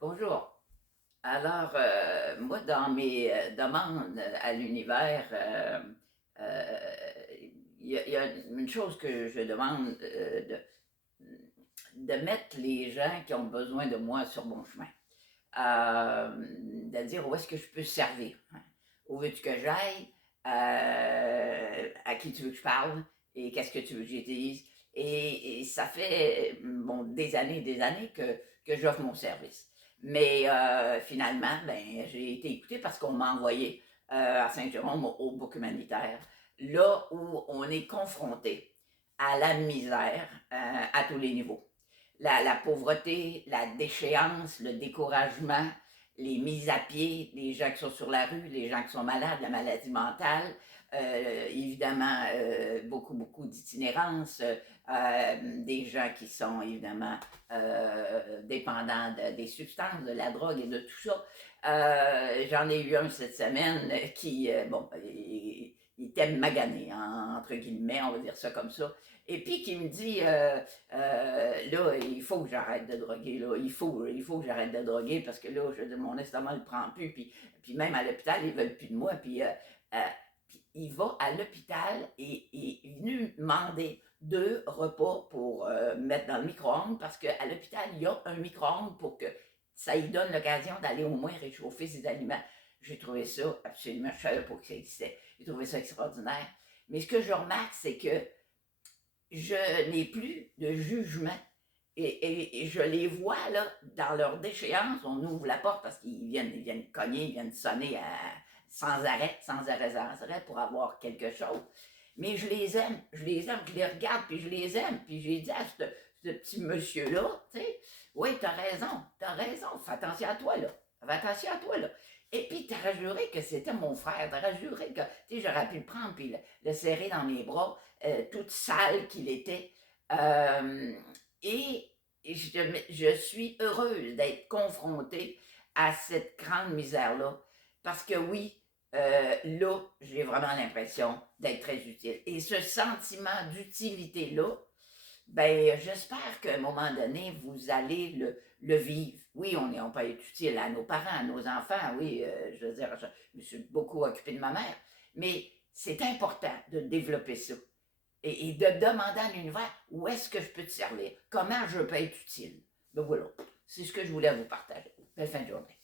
Bonjour. Alors, moi, dans mes demandes à l'univers, il y a une chose que je demande de mettre les gens qui ont besoin de moi sur mon chemin. De dire où est-ce que je peux servir. Hein? Où veux-tu que j'aille? À qui tu veux que je parle? Et qu'est-ce que tu veux que je dise? Et ça fait bon, des années que j'offre mon service. Mais finalement, ben, j'ai été écoutée parce qu'on m'a envoyé à Saint-Jérôme au Book humanitaire, là où on est confronté à la misère à tous les niveaux. La pauvreté, la déchéance, le découragement, les mises à pied, les gens qui sont sur la rue, les gens qui sont malades, la maladie mentale, évidemment beaucoup d'itinérance, des gens qui sont évidemment dépendants des substances, de la drogue et de tout ça. J'en ai eu un cette semaine qui, bon, il était magané, entre guillemets, on va dire ça comme ça. Et puis qui me dit, là, il faut que j'arrête de droguer, là. Il faut que j'arrête de droguer parce que là, mon estomac ne le prend plus. Puis même à l'hôpital, ils ne veulent plus de moi. Euh, puis il va à l'hôpital et il est venu demander 2 repas pour mettre dans le micro-ondes parce qu'à l'hôpital, il y a un micro-ondes pour que ça lui donne l'occasion d'aller au moins réchauffer ses aliments. J'ai trouvé ça absolument, je ne savais pas que ça existait. J'ai trouvé ça extraordinaire. Mais ce que je remarque, c'est que je n'ai plus de jugement. Et je les vois là, dans leur déchéance, on ouvre la porte parce qu'ils viennent cogner, ils viennent sonner sans arrêt, sans arrêt pour avoir quelque chose. Mais je les aime, je les regarde, puis je les aime. Puis j'ai dit à ce petit monsieur-là, tu sais, oui, t'as raison, fais attention à toi là, fais attention à toi là. Et puis, t'aurais juré que c'était mon frère, t'aurais juré que, tu sais, j'aurais pu le prendre puis le serrer dans mes bras, toute sale qu'il était. Euh, et je suis heureuse d'être confrontée à cette grande misère-là. Parce que oui, là, j'ai vraiment l'impression d'être très utile. Et ce sentiment d'utilité-là, ben, j'espère qu'à un moment donné, vous allez le vivre. Oui, on peut être utile à nos parents, à nos enfants. Oui, je veux dire, je me suis beaucoup occupée de ma mère. Mais c'est important de développer ça et de demander à l'univers où est-ce que je peux te servir, comment je peux être utile. Donc voilà, c'est ce que je voulais vous partager. Belle fin de journée.